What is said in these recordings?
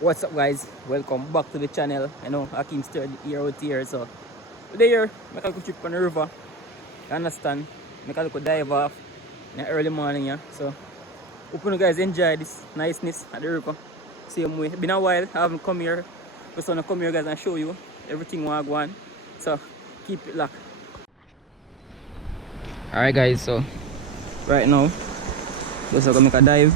What's up, guys? Welcome back to the channel. I know Hakeem Sturdy here out here. So today here, make a little trip on the river. You understand? Make a little dive off in the early morning, yeah. So hope you guys enjoy this niceness at the river. Same way. Been a while, I haven't come here. Just wanna come here, guys, and show you everything I go on. So keep it locked. Alright, guys. So right now, just gonna make a dive.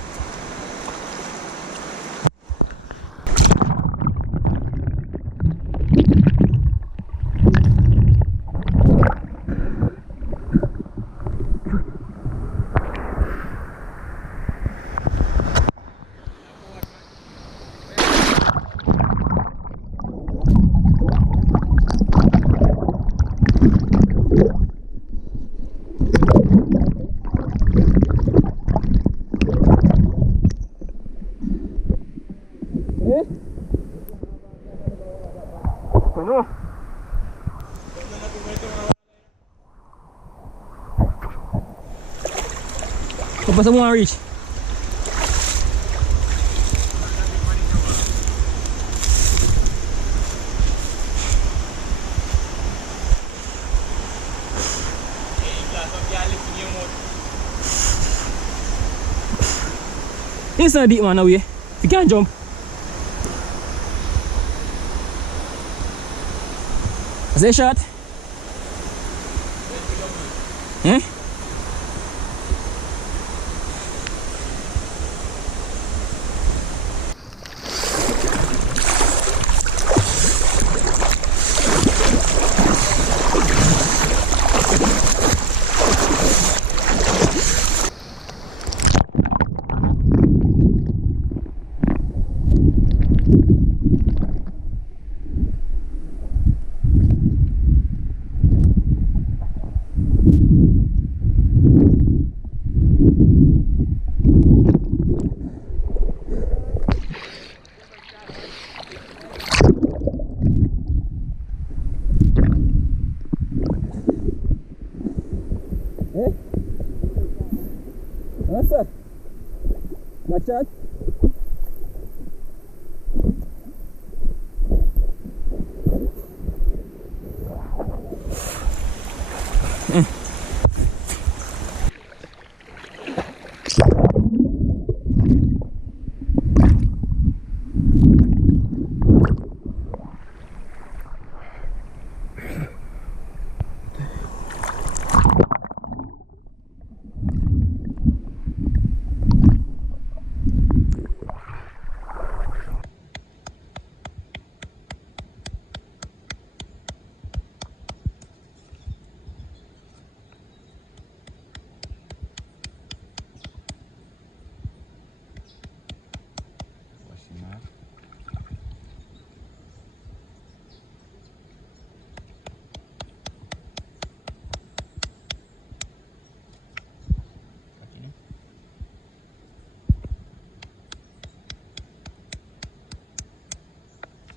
Ano? Kapag sa mga reach. It's not deep, man, away. You can't jump. Is that a shot? Eh? What's up? Watch out.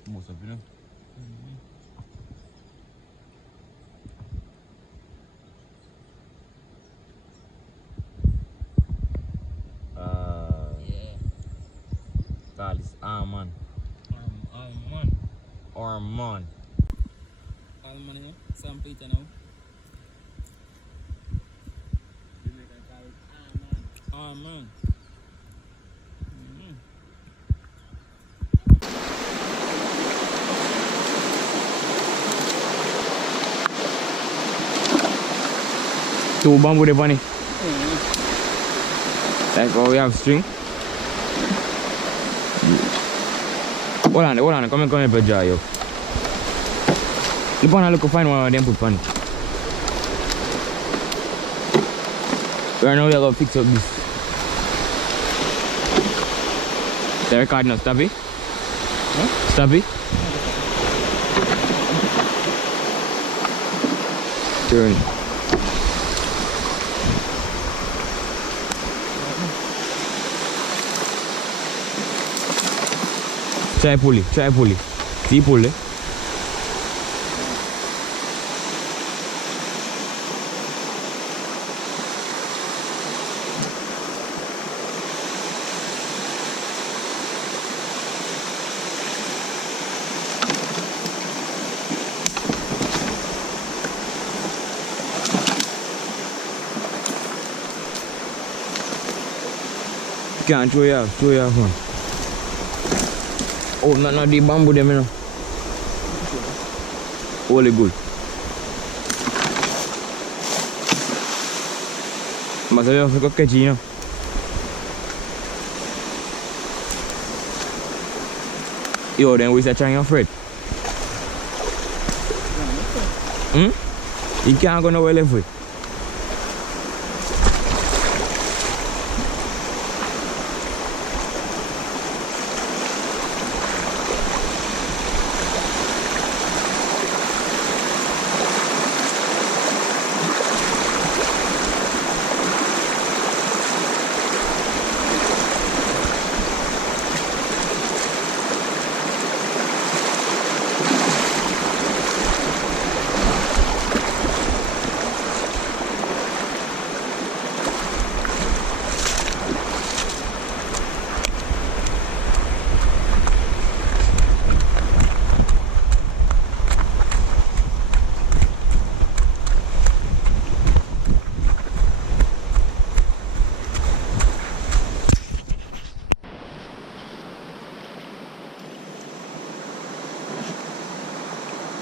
Most of you know. Yeah. Call is Arman. Alman. Arman. Alman, you know? Sam Peter now. Alman. Two bamboo de bunny. Like how we have string. Hold on, come here, put jar yo. Look on, look find one of them put bunny. Right now we are gonna fix up this. The record now, stop it. Huh? Stop it. Turn. Try pull it. See pull it. can't throw you off, man. Oh, not the bamboo them, you know. Holy good. But I have to catch it, you know. Yo, then we start trying your Fred. You can't go nowhere left with.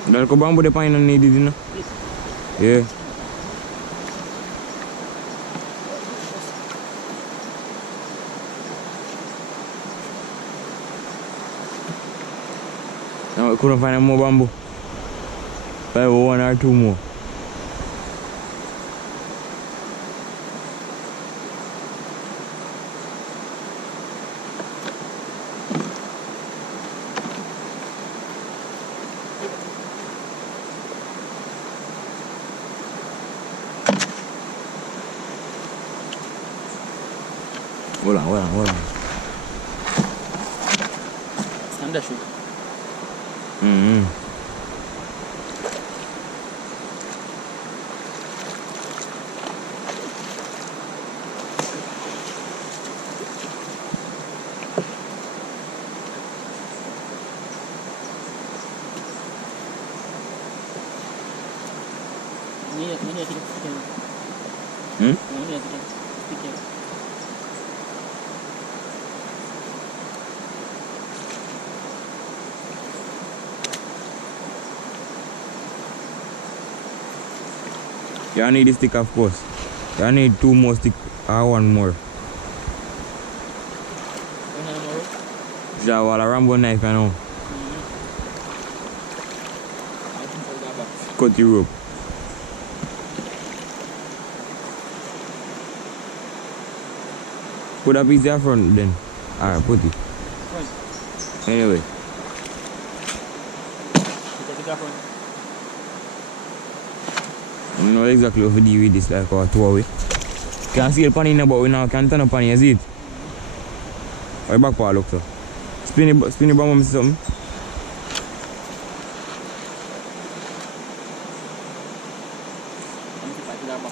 Dahil ko bamboo depan yang ni di dina. Yeah. Now we couldn't find more bamboo. But one or two more. Hold on. Standard shoe. You need a stick, of course. You need 2 more sticks or 1 more. Yeah, well, a Rambo knife, you know. Cut the rope. Put a piece there front then. Alright, put it. Anyway. I don't know exactly how to deal with this like a 2-way. Can't see the pan in but we now can't turn up pan, you see it? Or back part look so. Spin the bomb something.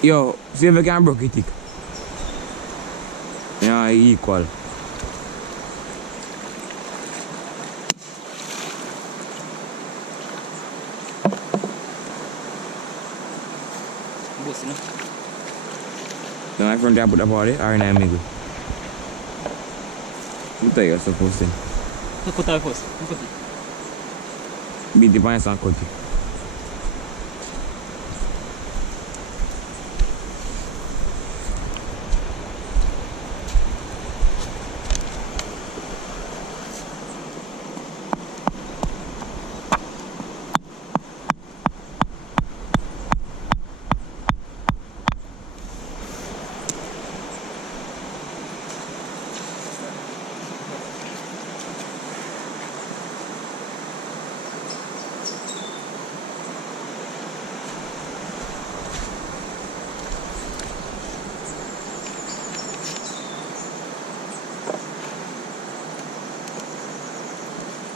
Yo, see if I can break it. Yeah, equal. No, I front there put the body, or in the middle. What are you supposed to? Put it first. Put it. Beat the pants and cut it.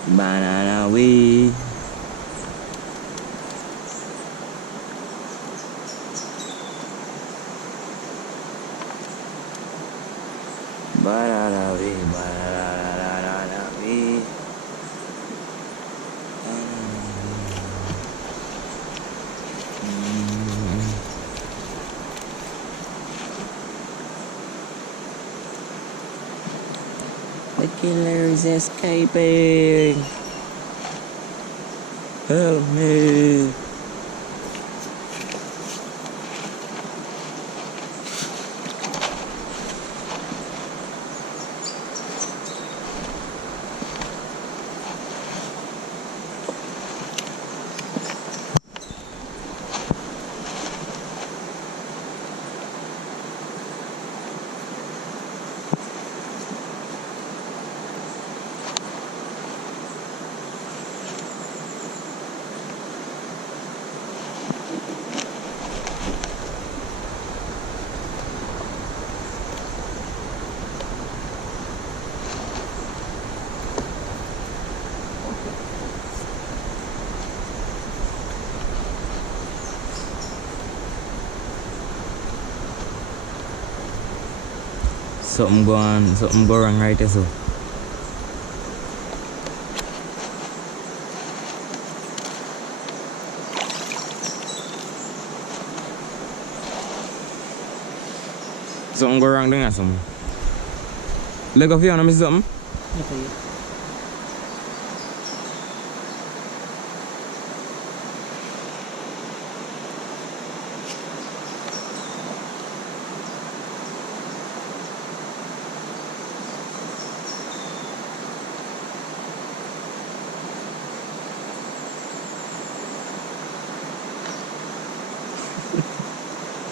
Banana way. Banana way, banana way. Killers escaping. Help me. Something go wrong right there, so. Something go wrong there, something. Leg of you, wanna miss something? Okay.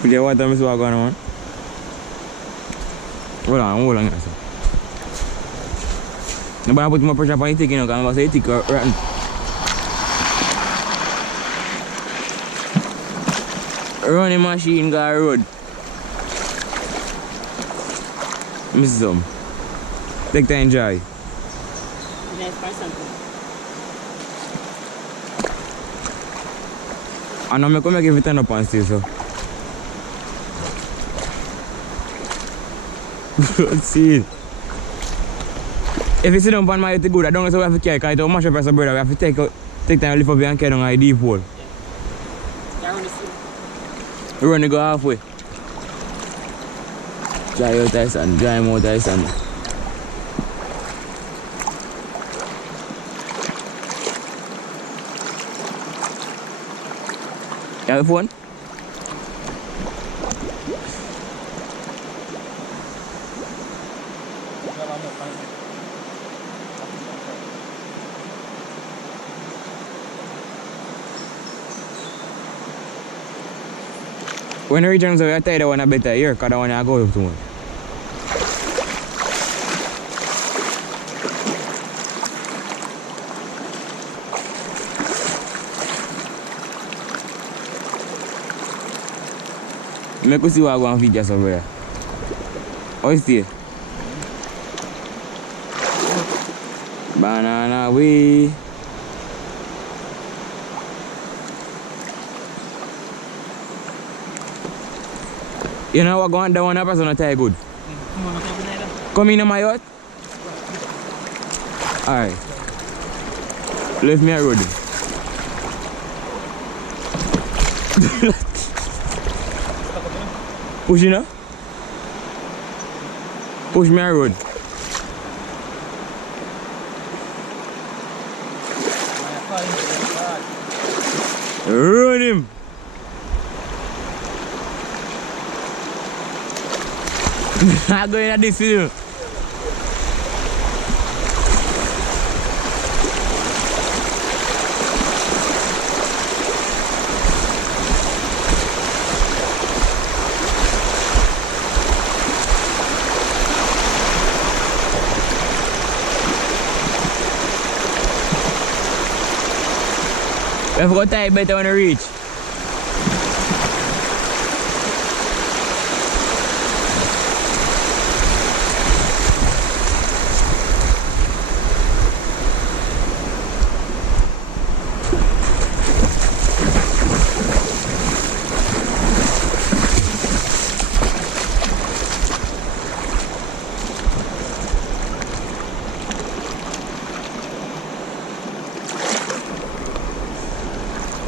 Put your water, Miss Wagon, man. Hold on, yes, sir. Nobody put more pressure on your tick, you know, because I'm going to say tick rotten. Running machine got road. Miss them. Take time, enjoy. Nice person. I know me come make everything up on still, so. Let's see. If you sit down on my head good, I don't know so we have to carry, because it's a mash up as a brother. We have to take time to lift up and carry down a deep hole. Yeah, run the sea. We run to go halfway. Dry out Tyson, dry him out Tyson. You have a phone? When the regions are tired, I want a better year, because I want to go too much. Make us see what I go and feed just over there. How is it? Banana way. You know what going down one person not tie good. Come in my yacht. Alright. Leave me a road. Push you know? Push me a road. Run him. I'm going at this field. We've got time better when we reach.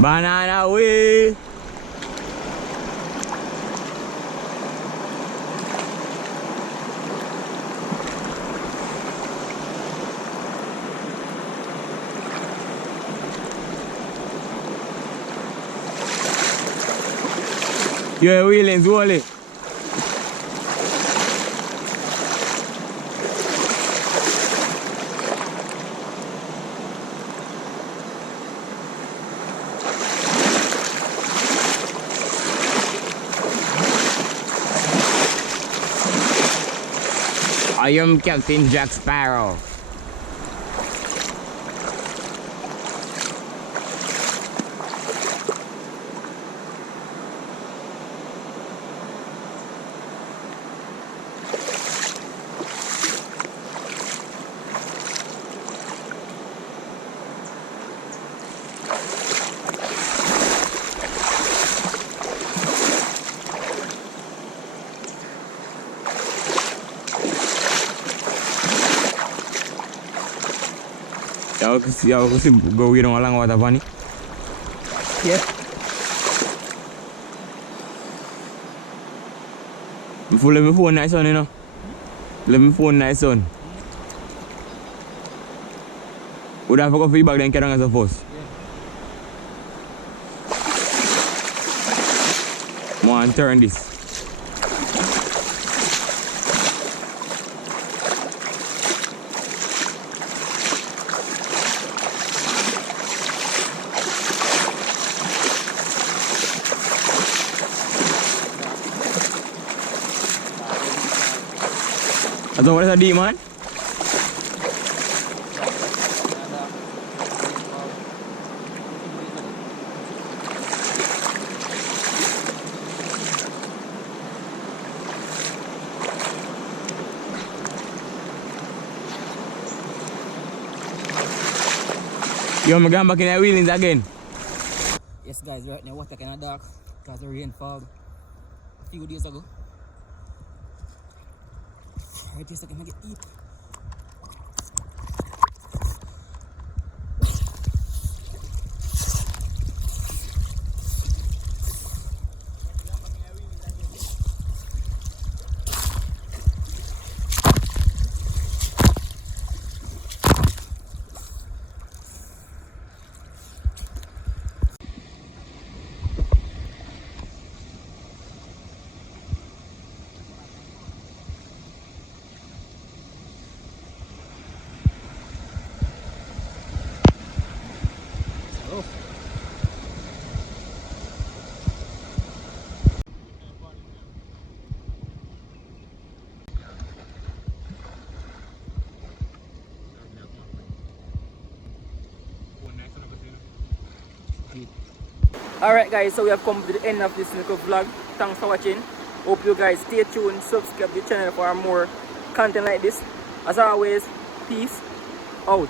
Banana way. Yeah, wheelings, Wally. I am Captain Jack Sparrow. Ya aku sih go wirong alang wat apa nih? Yeah. Full let me phone nice on, you know. Let me phone nice on. Udah aku feedback dan kira nggak suppose. Mau turn this. Atau mana tadi man? You want me going back in the wheelings again? Yes guys, right now water kinda dark because the rain fog a few days ago. Right here, so I can get eat. Alright guys, so we have come to the end of this little vlog. Thanks for watching. Hope you guys stay tuned, subscribe to the channel for more content like this. As always, peace out.